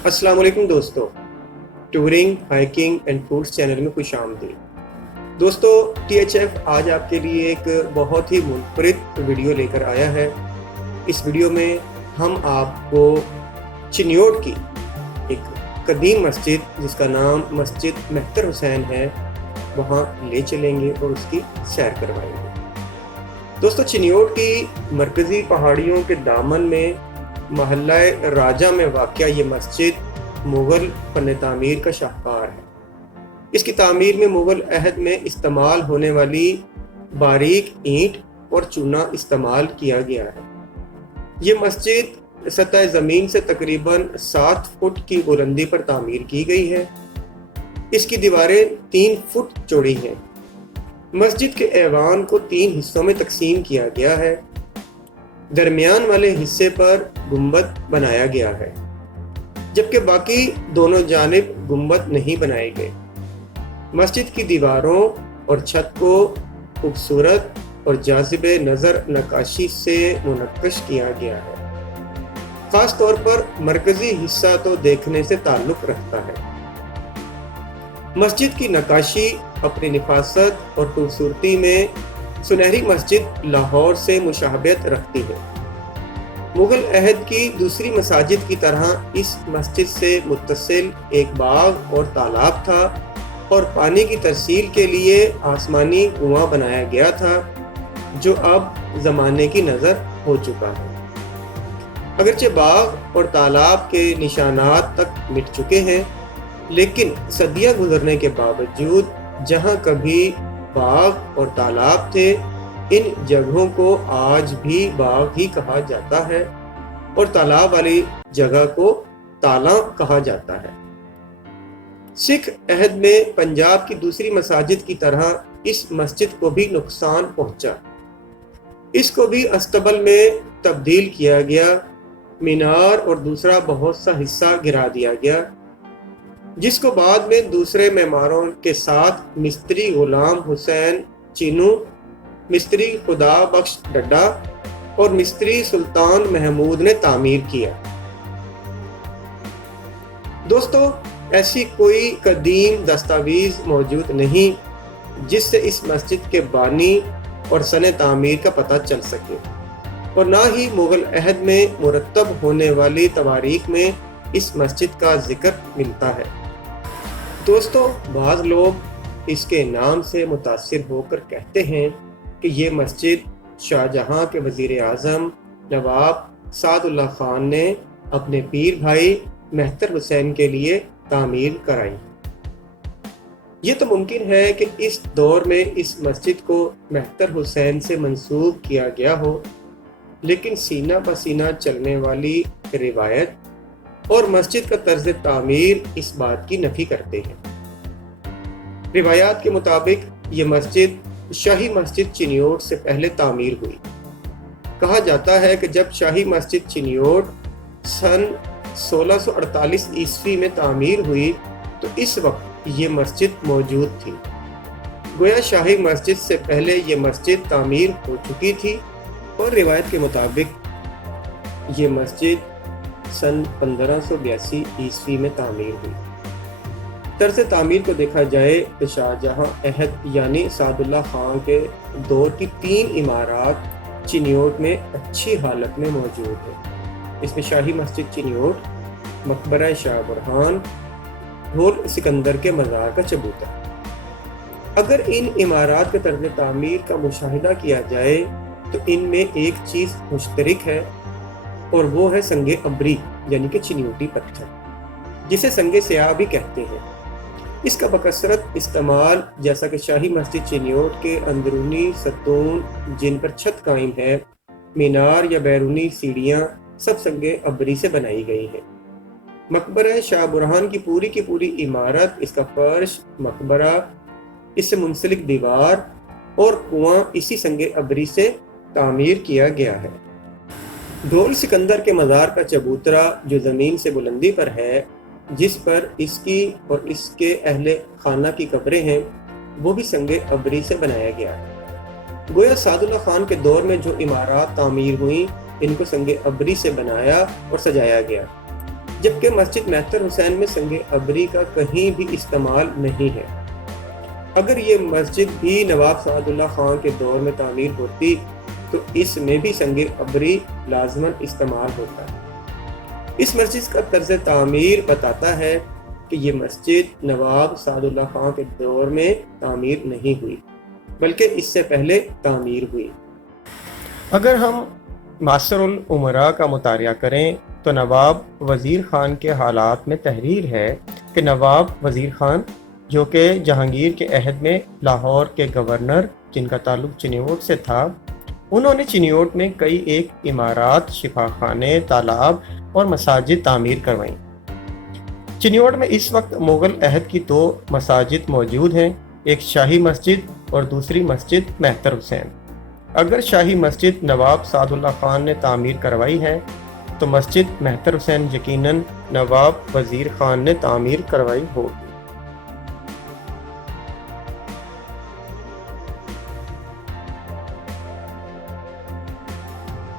अस्सलाम वालेकुम दोस्तों, touring, hiking and foods channel में खुश आमदीद। दोस्तों, THF आज आपके लिए एक बहुत ही मुनफरिद वीडियो लेकर आया है। इस वीडियो में हम आपको चिन्योट की एक कदीम मस्जिद जिसका नाम मस्जिद मेहतर हुसैन है, वहाँ ले चलेंगे और उसकी सैर करवाएंगे। दोस्तों, चिन्योट की मरकज़ी पहाड़ियों के दामन में महल्ला राजा में वाक़या ये मस्जिद मुग़ल फ़न तामीर का शाहकार है। इसकी तामीर में मुग़ल अहद में इस्तेमाल होने वाली बारीक ईंट और चूना इस्तेमाल किया गया है। ये मस्जिद सतह ज़मीन से तकरीबन 7 फुट की बुलंदी पर तामीर की गई है। इसकी दीवारें 3 फुट चौड़ी हैं। मस्जिद के ऐवान को 3 हिस्सों में तकसीम किया गया है। दरमियान वाले हिस्से पर गुंबद बनाया गया है, जबकि बाकी दोनों जानिब गुंबद नहीं बनाए गए। मस्जिद की दीवारों और छत को खूबसूरत और जाज़िबे नज़र नक्काशी से मुनक्कश किया गया है। ख़ास तौर पर मरकज़ी हिस्सा तो देखने से ताल्लुक़ रखता है। मस्जिद की नक्काशी अपनी निफासत और खूबसूरती में सुनहरी मस्जिद लाहौर से मुशाबहत रखती है। मुग़ल अहद की दूसरी मसाजिद की तरह इस मस्जिद से मुत्तसिल एक बाग और तालाब था और पानी की तरसील के लिए आसमानी कुआं बनाया गया था, जो अब ज़माने की नज़र हो चुका है। अगरचे बाग और तालाब के निशानात तक मिट चुके हैं, लेकिन सदियां गुजरने के बावजूद जहां कभी बाग और तालाब थे, इन जगहों को आज भी बाग ही कहा जाता है और तालाब वाली जगह को ताला कहा जाता है। सिख अहद में पंजाब की दूसरी मसाजिद की तरह इस मस्जिद को भी नुकसान पहुंचा। इसको भी अस्तबल में तब्दील किया गया। मीनार और दूसरा बहुत सा हिस्सा गिरा दिया गया, जिसको बाद में दूसरे मेमारों के साथ मिस्त्री गुलाम हुसैन चीनू, मिस्त्री खुदा बख्श डड्डा और मिस्त्री सुल्तान महमूद ने तामीर किया। दोस्तों, ऐसी कोई कदीम दस्तावेज मौजूद नहीं जिससे इस मस्जिद के बानी और सने तामीर का पता चल सके, और ना ही मुग़ल अहद में मुरतब होने वाली तवारीख में इस मस्जिद का जिक्र मिलता है। दोस्तों, बाज़ लोग इसके नाम से मुतासिर होकर कहते हैं कि ये मस्जिद शाहजहां के वज़ीर आज़म नवाब सादुल्ला खान ने अपने पीर भाई मेहतर हुसैन के लिए तामीर कराई। ये तो मुमकिन है कि इस दौर में इस मस्जिद को मेहतर हुसैन से मंसूब किया गया हो, लेकिन सीना पसीना चलने वाली रिवायत और मस्जिद का तर्ज तामीर इस बात की नफी करते हैं। रिवायात के मुताबिक ये मस्जिद शाही मस्जिद चिन्योट से पहले तामीर हुई। कहा जाता है कि जब शाही मस्जिद चिन्योट सन 1648 ईस्वी में तामीर हुई तो इस वक्त ये मस्जिद मौजूद थी। गोया शाही मस्जिद से पहले ये मस्जिद तामीर हो चुकी थी, और रिवायत के मुताबिक ये मस्जिद सन 1582 ईस्वी में तामीर हुई। तर्ज तामीर को देखा जाए तो शाहजहां अहद यानी सादुल्ला खान के दौर की 3 इमारत चिन्योट में अच्छी हालत में मौजूद है। इसमें शाही मस्जिद चिन्योट, मकबरा शाह बुरहान, ढोल सिकंदर के मज़ार का चबूतरा। अगर इन इमारत के तर्ज तामीर का मुशाहिदा किया जाए तो इनमें एक चीज़ मुश्तरक है, और वो है संगे अबरी यानी कि चिन्योटी पत्थर, जिसे संगे स्याह भी कहते हैं। इसका बकसरत इस्तेमाल, जैसा कि शाही मस्जिद चिन्योट के अंदरूनी सतून जिन पर छत कायम है, मीनार या बैरूनी सीढ़ियाँ सब संगे अबरी से बनाई गई है। मकबरा शाह बुरहान की पूरी इमारत, इसका फर्श, मकबरा, इससे मुंसलिक दीवार और कुआं इसी संगे अबरी से तामीर किया गया है। ढोल सिकंदर के मज़ार का चबूतरा जो ज़मीन से बुलंदी पर है, जिस पर इसकी और इसके अहले खाना की कब्रें हैं, वो भी संगे अबरी से बनाया गया है। गोया सादुल्ला खान के दौर में जो इमारत तामीर हुई, इनको संगे अबरी से बनाया और सजाया गया। جبکہ مسجد مہتر حسین میں سنگ عبری کا کہیں بھی استعمال نہیں ہے۔ اگر یہ مسجد بھی نواب سعد اللہ خان کے دور میں تعمیر ہوتی تو اس میں بھی سنگ عبری لازماً استعمال ہوتا ہے۔ اس مسجد کا طرز تعمیر بتاتا ہے کہ یہ مسجد نواب سعد اللہ خان کے دور میں تعمیر نہیں ہوئی بلکہ اس سے پہلے تعمیر ہوئی۔ اگر ہم معاصر الامراء کا مطالعہ کریں تو نواب وزیر خان کے حالات میں تحریر ہے کہ نواب وزیر خان جو کہ جہانگیر کے عہد میں لاہور کے گورنر جن کا تعلق چنیوٹ سے تھا، انہوں نے چنیوٹ میں کئی ایک عمارات، شفا خانے، تالاب اور مساجد تعمیر کروائیں۔ چنیوٹ میں اس وقت مغل عہد کی 2 مساجد موجود ہیں، ایک شاہی مسجد اور دوسری مسجد مہتر حسین۔ اگر شاہی مسجد نواب سعد اللہ خان نے تعمیر کروائی ہے تو مسجد مہتر حسین یقیناً نواب وزیر خان نے تعمیر کروائی ہوگی۔